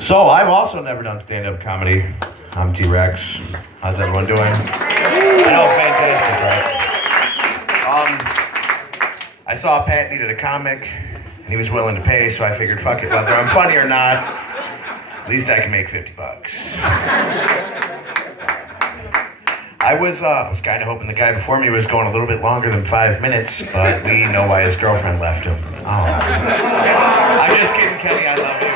So I've also never done stand-up comedy. I'm T-Rex. How's everyone doing? I know, fantastic, right? I saw Pat needed a comic, and he was willing to pay, so I figured, fuck it, whether I'm funny or not, at least I can make $50. I was kind of hoping the guy before me was going a little bit longer than 5 minutes, but we know why his girlfriend left him. Oh. I'm just kidding, Kenny, I love you.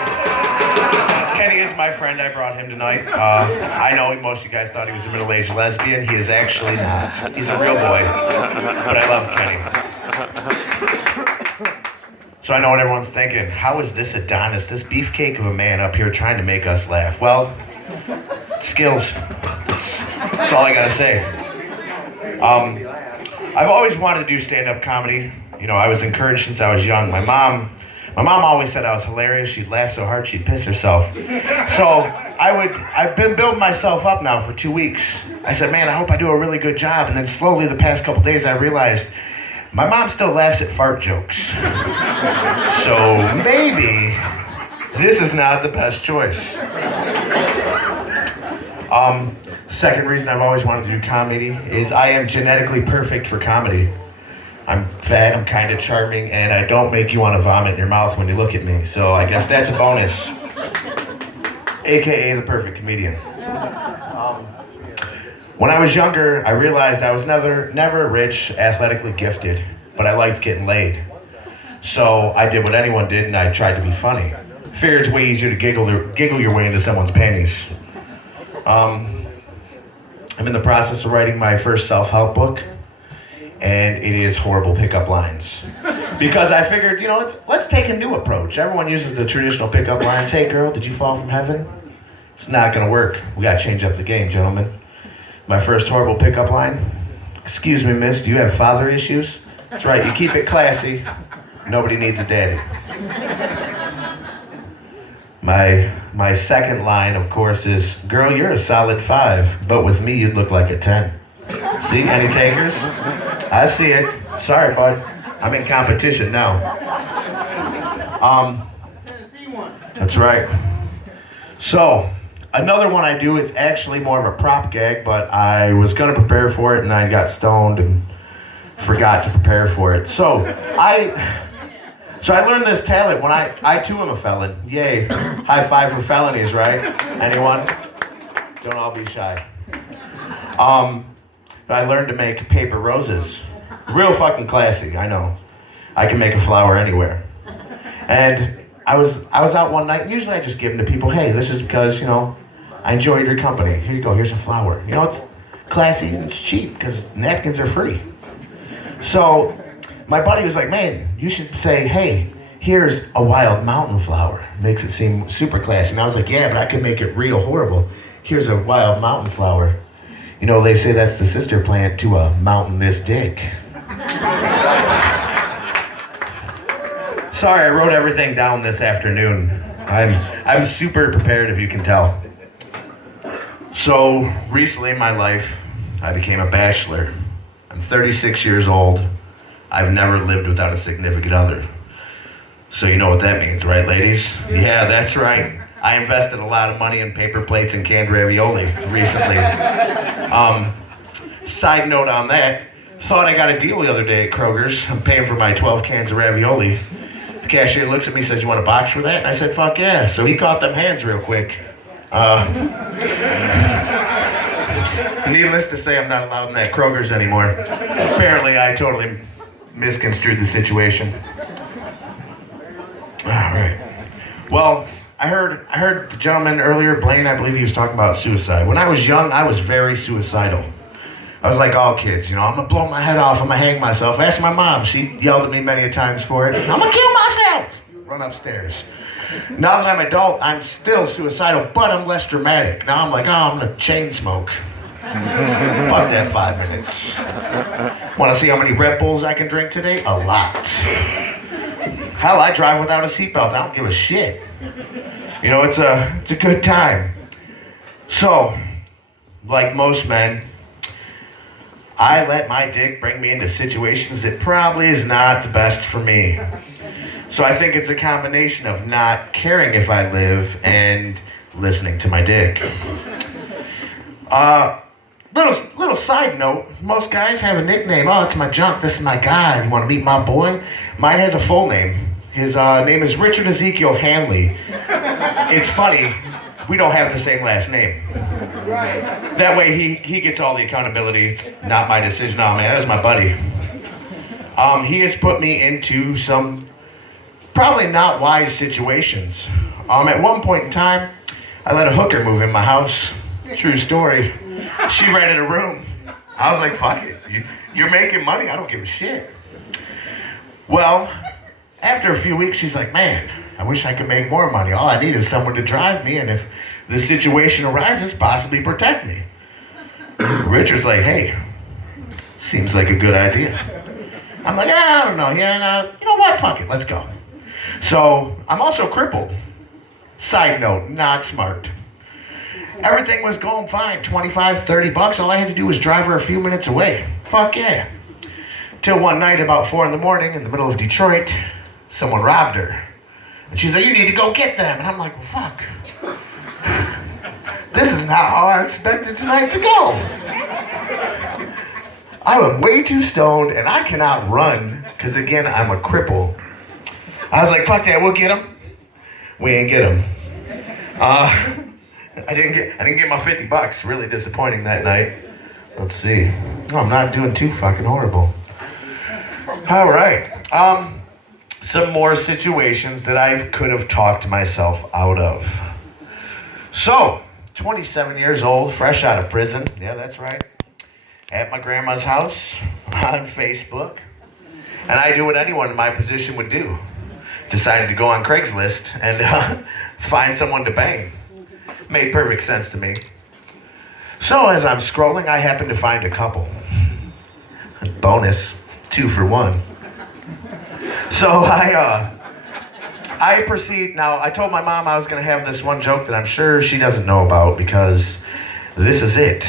Kenny is my friend, I brought him tonight. I know most of you guys thought he was a middle-aged lesbian. He is actually not. He's a real boy, but I love Kenny. So I know what everyone's thinking. How is this Adonis, this beefcake of a man up here trying to make us laugh? Well, skills. That's all I gotta say. I've always wanted to do stand-up comedy. You know, I was encouraged since I was young. My mom always said I was hilarious. She'd laugh so hard she'd piss herself. So I've been building myself up now for 2 weeks. I said, man, I hope I do a really good job. And then slowly the past couple days I realized my mom still laughs at fart jokes. So maybe this is not the best choice. Second reason I've always wanted to do comedy is I am genetically perfect for comedy. I'm fat, I'm kind of charming, and I don't make you want to vomit in your mouth when you look at me. So I guess that's a bonus. AKA the perfect comedian. When I was younger, I realized I was never rich, athletically gifted, but I liked getting laid. So I did what anyone did, and I tried to be funny. Figured it's way easier to giggle your way into someone's panties. I'm in the process of writing my first self-help book, and it is horrible pickup lines. Because I figured, you know, let's take a new approach. Everyone uses the traditional pickup lines. Hey girl, did you fall from heaven? It's not gonna work. We gotta change up the game, gentlemen. My first horrible pickup line. Excuse me, miss, do you have father issues? That's right, you keep it classy. Nobody needs a daddy. My second line, of course, is, girl, you're a solid 5, but with me you'd look like a 10. See, any takers? I see it. Sorry, bud. I'm in competition now. That's right. So, another one I do, it's actually more of a prop gag, but I was gonna prepare for it and I got stoned and forgot to prepare for it. So I learned this talent when I too am a felon. Yay. High five for felonies, right? Anyone? Don't all be shy. I learned to make paper roses. Real fucking classy, I know. I can make a flower anywhere. And I was out one night, and usually I just give them to people, hey, this is because, you know, I enjoyed your company. Here you go, here's a flower. You know, it's classy and it's cheap because napkins are free. So my buddy was like, man, you should say, hey, here's a wild mountain flower. Makes it seem super classy. And I was like, yeah, but I could make it real horrible. Here's a wild mountain flower. You know, they say that's the sister plant to a mountain this dick. Sorry, I wrote everything down this afternoon. I'm super prepared, if you can tell. So, recently in my life, I became a bachelor. I'm 36 years old. I've never lived without a significant other. So you know what that means, right, ladies? Yeah, that's right. I invested a lot of money in paper plates and canned ravioli recently. Side note on that, thought I got a deal the other day at Kroger's. I'm paying for my 12 cans of ravioli. The cashier looks at me and says, you want a box for that? And I said, fuck yeah. So he caught them hands real quick. Needless to say, I'm not allowed in that Kroger's anymore. Apparently, I totally misconstrued the situation. All right. Well, I heard the gentleman earlier, Blaine, I believe he was talking about suicide. When I was young, I was very suicidal. I was like all kids, you know, I'm gonna blow my head off, I'm gonna hang myself. Ask my mom, she yelled at me many times for it. I'm gonna kill myself! Run upstairs. Now that I'm adult, I'm still suicidal, but I'm less dramatic. Now I'm like, oh, I'm gonna chain smoke. Fuck that 5 minutes. Wanna see how many Red Bulls I can drink today? A lot. Hell, I drive without a seatbelt, I don't give a shit. You know, it's a good time. So, like most men, I let my dick bring me into situations that probably is not the best for me. So I think it's a combination of not caring if I live and listening to my dick. Little side note, most guys have a nickname. Oh, it's my junk, this is my guy. You want to meet my boy? Mine has a full name. His name is Richard Ezekiel Hanley. It's funny, we don't have the same last name. Right. That way he gets all the accountability. It's not my decision. Oh man, that's my buddy. He has put me into some probably not wise situations. At one point in time, I let a hooker move in my house. True story. She rented a room. I was like, fuck it. You're making money. I don't give a shit. Well, after a few weeks, she's like, man, I wish I could make more money. All I need is someone to drive me, and if the situation arises, possibly protect me. Richard's like, hey, seems like a good idea. I'm like, I don't know. Yeah, no, you know what? Fuck it. Let's go. So I'm also crippled. Side note, not smart. Everything was going fine, 25, 30 bucks. All I had to do was drive her a few minutes away. Fuck yeah. Till one night about 4 in the morning in the middle of Detroit, someone robbed her. And she's like, you need to go get them. And I'm like, well, fuck. This is not how I expected tonight to go. I am way too stoned and I cannot run because again, I'm a cripple. I was like, fuck that, we'll get him. We ain't get him. I didn't get my 50 bucks. Really disappointing that night. Let's see. Oh, I'm not doing too fucking horrible. All right. Some more situations that I could have talked myself out of. So, 27 years old, fresh out of prison. Yeah, that's right. At my grandma's house on Facebook. And I do what anyone in my position would do. Decided to go on Craigslist and find someone to bang. Made perfect sense to me. So as I'm scrolling, I happen to find a couple. Bonus, 2 for 1. So I proceed. Now, I told my mom I was going to have this one joke that I'm sure she doesn't know about because this is it.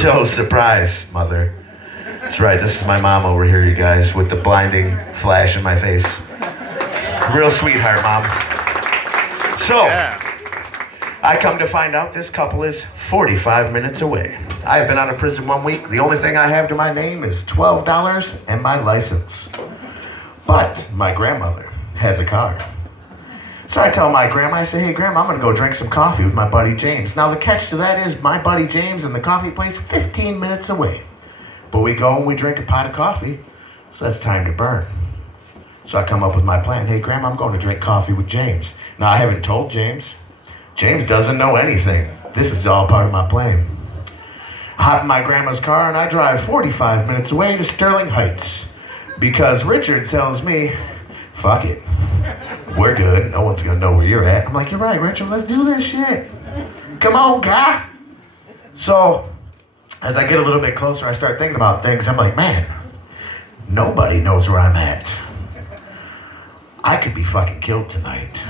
So surprise, mother. That's right, this is my mom over here, you guys, with the blinding flash in my face. Real sweetheart, Mom. So, I come to find out this couple is 45 minutes away. I have been out of prison 1 week. The only thing I have to my name is $12 and my license. But my grandmother has a car. So I tell my grandma, I say, hey, Grandma, I'm going to go drink some coffee with my buddy James. Now, the catch to that is my buddy James and the coffee place 15 minutes away. But we go and we drink a pot of coffee, so that's time to burn. So I come up with my plan. Hey, Grandma, I'm going to drink coffee with James. Now, I haven't told James. James doesn't know anything. This is all part of my plan. I hop in my grandma's car and I drive 45 minutes away to Sterling Heights. Because Richard tells me, fuck it. We're good. No one's going to know where you're at. I'm like, you're right, Richard. Let's do this shit. Come on, guy. So, as I get a little bit closer, I start thinking about things. I'm like, man, nobody knows where I'm at. I could be fucking killed tonight.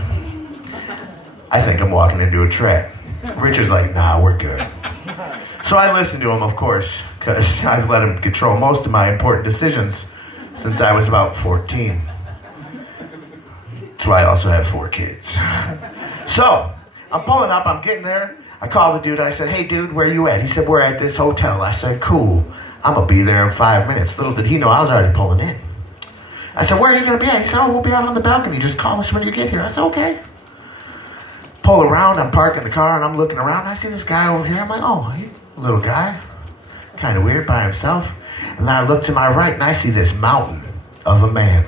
I think I'm walking into a trap. Richard's like, nah, we're good. So I listen to him, of course, because I've let him control most of my important decisions since I was about 14. That's why I also have 4 kids. So, I'm pulling up, I'm getting there. I called the dude, I said, hey dude, where you at? He said, we're at this hotel. I said, cool, I'm gonna be there in 5 minutes. Little did he know I was already pulling in. I said, where are you gonna be at? He said, oh, we'll be out on the balcony. Just call us when you get here. I said, okay. Pull around, I'm parking the car and I'm looking around. And I see this guy over here. I'm like, oh, he's a little guy. Kind of weird by himself. And then I look to my right and I see this mountain of a man.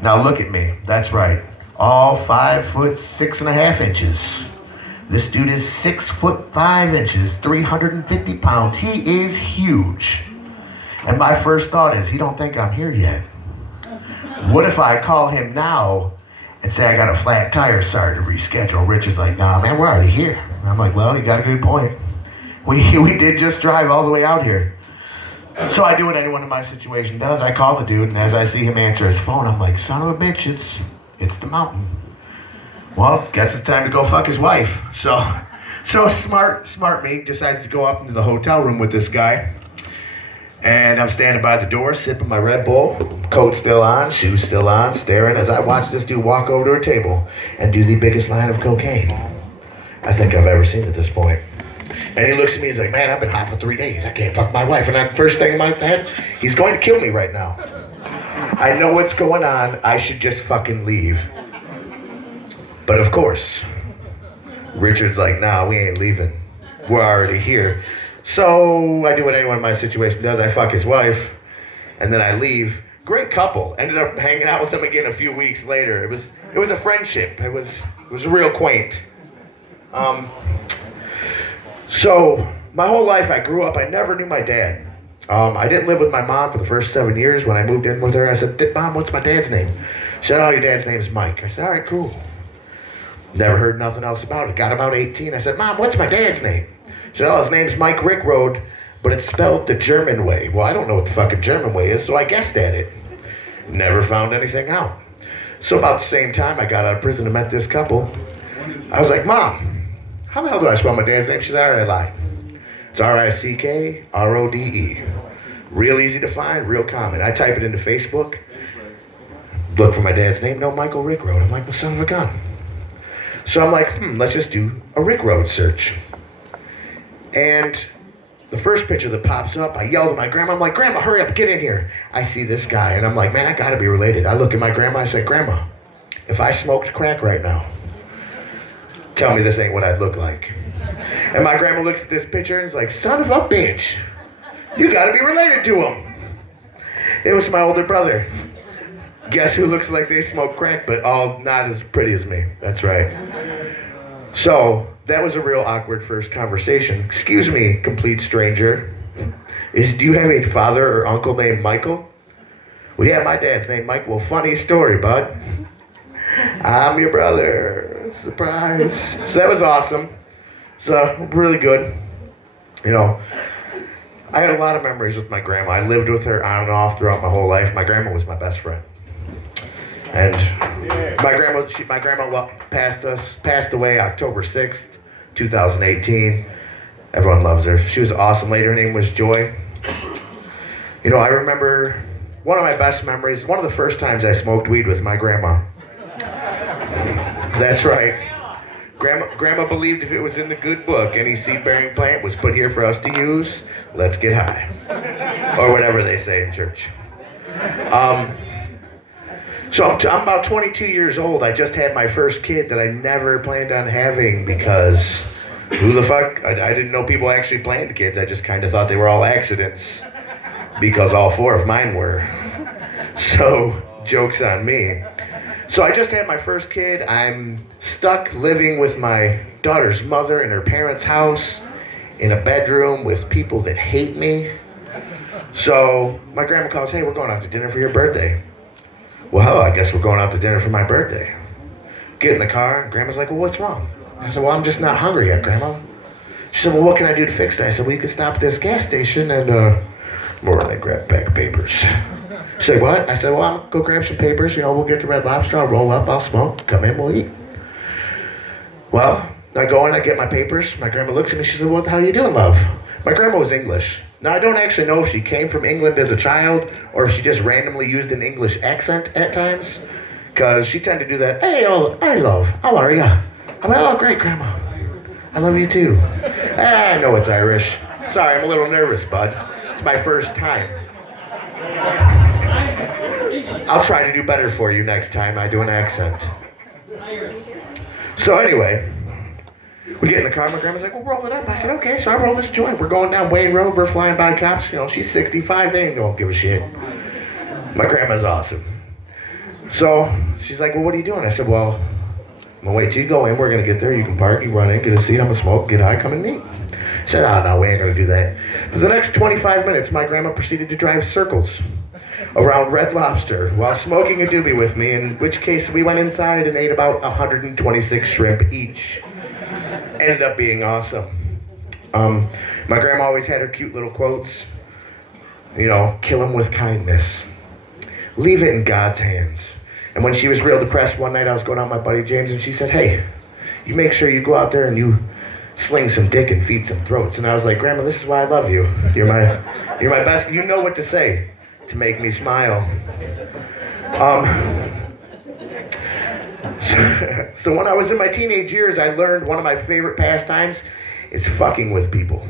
Now look at me. That's right. All 5 foot 6.5 inches. This dude is 6 foot 5 inches, 350 pounds. He is huge. And my first thought is, he don't think I'm here yet. What if I call him now and say I got a flat tire, sorry to reschedule? Richard's like, nah, man, we're already here. And I'm like, well, you got a good point. We did just drive all the way out here. So I do what anyone in my situation does. I call the dude, and as I see him answer his phone, I'm like, son of a bitch, it's the mountain. Well, guess it's time to go fuck his wife. So smart me decides to go up into the hotel room with this guy. And I'm standing by the door, sipping my Red Bull, coat still on, shoes still on, staring as I watch this dude walk over to a table and do the biggest line of cocaine I think I've ever seen at this point. And he looks at me, he's like, man, I've been hot for 3 days. I can't fuck my wife. And that first thing in my head, he's going to kill me right now. I know what's going on. I should just fucking leave. But of course, Richard's like, nah, we ain't leaving. We're already here. So I do what anyone in my situation does. I fuck his wife, and then I leave. Great couple. Ended up hanging out with them again a few weeks later. It was a friendship. It was real quaint. So my whole life I grew up, I never knew my dad. I didn't live with my mom for the first 7 years. When I moved in with her, I said, Mom, what's my dad's name? She said, oh, your dad's name's Mike. I said, all right, cool. Never heard nothing else about it. Got about 18. I said, Mom, what's my dad's name? She said, oh, his name's Mike Rickroad, but it's spelled the German way. Well, I don't know what the fucking German way is, so I guessed at it. Never found anything out. So about the same time I got out of prison and met this couple, I was like, Mom, how the hell do I spell my dad's name? She said, all right, I lied. It's Rickrode. Real easy to find, real common. I type it into Facebook, look for my dad's name, no, Michael Rickroad. I'm like, well, son of a gun. So I'm like, let's just do a Rickroad search. And the first picture that pops up, I yelled at my grandma. I'm like, Grandma, hurry up, get in here. I see this guy, and I'm like, man, I gotta be related. I look at my grandma, I said, Grandma, if I smoked crack right now, tell me this ain't what I'd look like. And my grandma looks at this picture and is like, son of a bitch, you gotta be related to him. It was my older brother. Guess who looks like they smoke crack, but all not as pretty as me. That's right. So that was a real awkward first conversation. Excuse me, complete stranger. Do you have a father or uncle named Michael? Well, yeah, my dad's named Mike. Well, funny story, bud. I'm your brother. Surprise. So that was awesome. So really good. You know, I had a lot of memories with my grandma. I lived with her on and off throughout my whole life. My grandma was my best friend. And my grandma passed away October 6th, 2018. Everyone loves her. She was awesome lady. Her name was Joy. You know, I remember one of my best memories, one of the first times I smoked weed with my grandma. That's right. Grandma believed if it was in the good book, any seed-bearing plant was put here for us to use, let's get high. Or whatever they say in church. So I'm about 22 years old. I just had my first kid that I never planned on having because who the fuck? I didn't know people actually planned kids. I just kind of thought they were all accidents because all 4 of mine were. So, joke's on me. So I just had my first kid. I'm stuck living with my daughter's mother in her parents' house in a bedroom with people that hate me. So my grandma calls, hey, we're going out to dinner for your birthday. Well, I guess we're going out to dinner for my birthday. Get in the car, and Grandma's like, well, what's wrong? I said, well, I'm just not hungry yet, Grandma. She said, well, what can I do to fix that? I said, well, you can stop at this gas station and, more than I grab back papers. She said, what? I said, well, I'm going to go grab some papers. You know, we'll get the Red Lobster. I'll roll up. I'll smoke. Come in, we'll eat. Well, I go in, I get my papers. My grandma looks at me. She said, what the hell are you doing, love? My grandma was English. Now, I don't actually know if she came from England as a child or if she just randomly used an English accent at times, because she tended to do that. Hey, love, how are ya? I'm like, oh, great, Grandma. I love you, too. I know it's Irish. Sorry, I'm a little nervous, bud. It's my first time. I'll try to do better for you next time I do an accent. So anyway, we get in the car, my grandma's like, well, roll it up. I said, okay, so I roll this joint. We're going down Wayne Road, we're flying by cops. You know, she's 65, they ain't gonna give a shit. My grandma's awesome. So she's like, well, what are you doing? I said, well, I'm gonna wait till you go in, we're gonna get there, you can park, you run in, get a seat, I'm gonna smoke, get high, come and meet. She said, oh, no, we ain't gonna do that. For the next 25 minutes, my grandma proceeded to drive circles around Red Lobster while smoking a doobie with me, in which case we went inside and ate about 126 shrimp each. Ended up being awesome. My grandma always had her cute little quotes. You know, kill him with kindness. Leave it in God's hands. And when she was real depressed one night, I was going out with my buddy James, and she said, hey, you make sure you go out there and you sling some dick and feed some throats. And I was like, Grandma, this is why I love you. You're my best. You know what to say to make me smile. So when I was in my teenage years, I learned one of my favorite pastimes is fucking with people.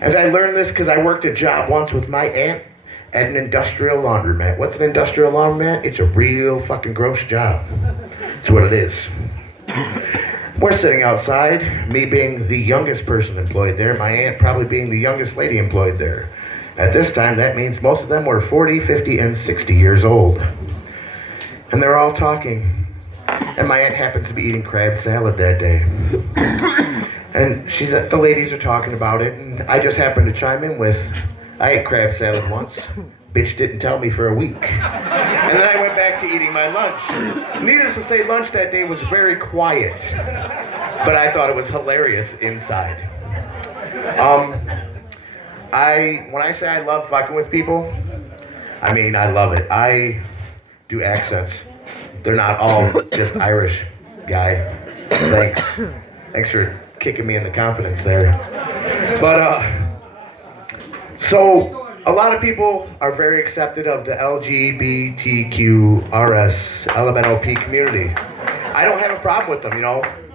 And I learned this because I worked a job once with my aunt at an industrial laundromat. What's an industrial laundromat? It's a real fucking gross job. That's what it is. We're sitting outside, me being the youngest person employed there, my aunt probably being the youngest lady employed there. At this time, that means most of them were 40, 50, and 60 years old. And they're all talking. And my aunt happens to be eating crab salad that day. And the ladies are talking about it, and I just happened to chime in with, I ate crab salad once. Bitch didn't tell me for a week. And then I went back to eating my lunch. Needless to say, lunch that day was very quiet. But I thought it was hilarious inside. When I say I love fucking with people, I mean I love it. I do accents. They're not all just Irish, guy. Thanks for kicking me in the confidence there. But, so a lot of people are very accepted of the LGBTQRS LMNOP community. I don't have a problem with them,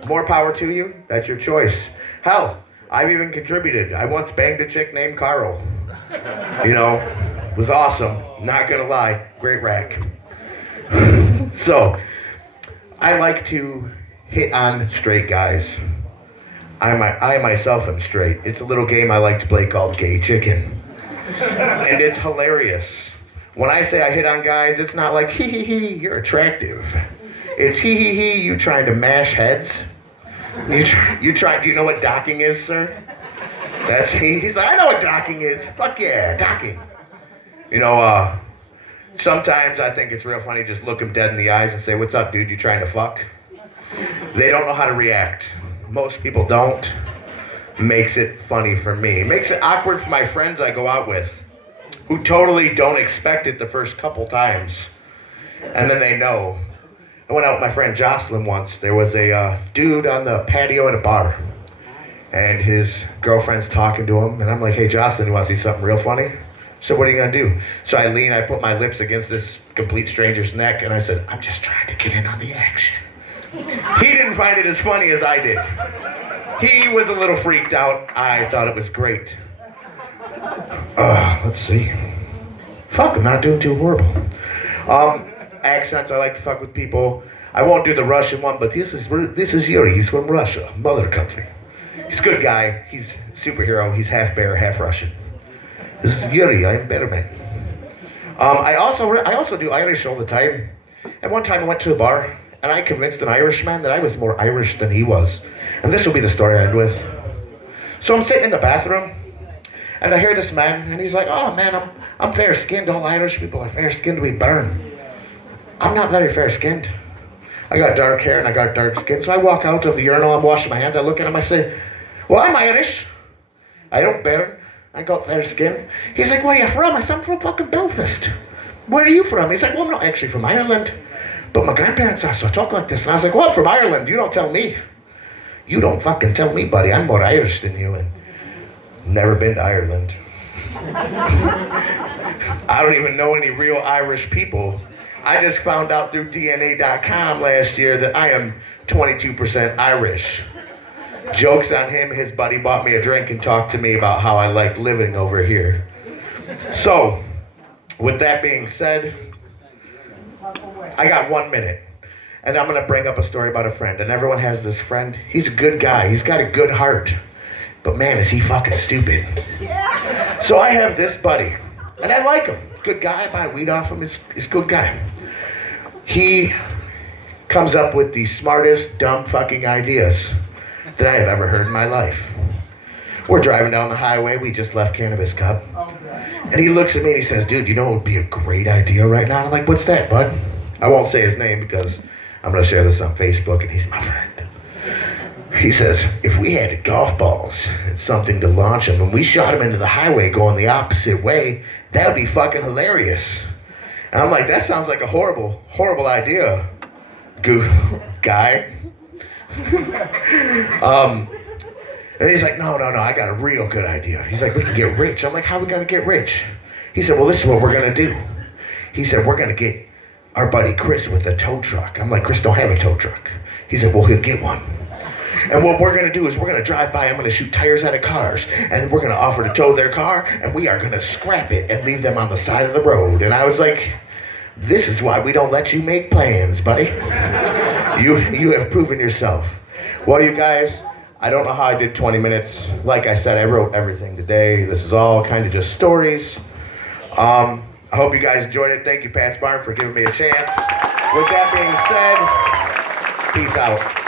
More power to you. That's your choice. Hell, I've even contributed. I once banged a chick named Carl. It was awesome. Not gonna lie. Great rack. So, I like to hit on straight guys. I myself am straight. It's a little game I like to play called Gay Chicken. And it's hilarious. When I say I hit on guys, it's not like, hee hee hee, you're attractive. It's hee hee hee, you trying to mash heads. Do you know what docking is, sir? He's like, I know what docking is. Fuck yeah, docking. Sometimes I think it's real funny just look them dead in the eyes and say, what's up, dude, you trying to fuck? They don't know how to react. Most people don't. Makes it funny for me. Makes it awkward for my friends I go out with, who totally don't expect it the first couple times. And then they know. I went out with my friend Jocelyn once. There was a dude on the patio at a bar. And his girlfriend's talking to him. And I'm like, hey, Jocelyn, you want to see something real funny? So what are you going to do? So I lean, I put my lips against this complete stranger's neck, and I said, I'm just trying to get in on the action. He didn't find it as funny as I did. He was a little freaked out. I thought it was great. Let's see. Fuck, I'm not doing too horrible. Accents, I like to fuck with people. I won't do the Russian one, but this is Yuri. He's from Russia, mother country. He's a good guy. He's a superhero. He's half bear, half Russian. This is Yuri. I'm better man. I also do Irish all the time. And one time I went to a bar, and I convinced an Irishman that I was more Irish than he was. And this will be the story I end with. So I'm sitting in the bathroom, and I hear this man, and he's like, oh man, I'm fair-skinned. All Irish people are fair-skinned. We burn. I'm not very fair-skinned. I got dark hair, and I got dark skin. So I walk out of the urinal, I'm washing my hands, I look at him, I say, well, I'm Irish. I don't burn. I got fair skin. He's like, where are you from? I said, I'm from fucking Belfast. Where are you from? He's like, well, I'm not actually from Ireland, but my grandparents are, so I talk like this. And I was like, well, I'm from Ireland. You don't tell me. You don't fucking tell me, buddy. I'm more Irish than you, and never been to Ireland. I don't even know any real Irish people. I just found out through DNA.com last year that I am 22% Irish. Joke's on him, his buddy bought me a drink and talked to me about how I like living over here. So, with that being said, I got 1 minute. And I'm going to bring up a story about a friend. And everyone has this friend. He's a good guy. He's got a good heart. But man, is he fucking stupid. So I have this buddy. And I like him. Good guy. I buy weed off him. He's a good guy. He comes up with the smartest, dumb fucking ideas that I have ever heard in my life. We're driving down the highway. We just left Cannabis Cup. And he looks at me and he says, dude, you know what would be a great idea right now? And I'm like, what's that, bud? I won't say his name because I'm going to share this on Facebook and he's my friend. He says, if we had golf balls and something to launch them and we shot them into the highway going the opposite way, that would be fucking hilarious. And I'm like, that sounds like a horrible, horrible idea, guy. And he's like, no, I got a real good idea. He's like, we can get rich. I'm like, how we gonna get rich? He said, well, this is what we're gonna do. He said, we're gonna get our buddy Chris with a tow truck. I'm like, Chris don't have a tow truck. He said, well, he'll get one. And what we're gonna do is we're gonna drive by, I'm gonna shoot tires out of cars, and then we're gonna offer to tow their car, and we are gonna scrap it and leave them on the side of the road. And I was like, this is why we don't let you make plans, buddy. You have proven yourself. Well, you guys, I don't know how I did 20 minutes. Like I said, I wrote everything today. This is all kind of just stories. I hope you guys enjoyed it. Thank you, Pat's Barn, for giving me a chance. With that being said, peace out.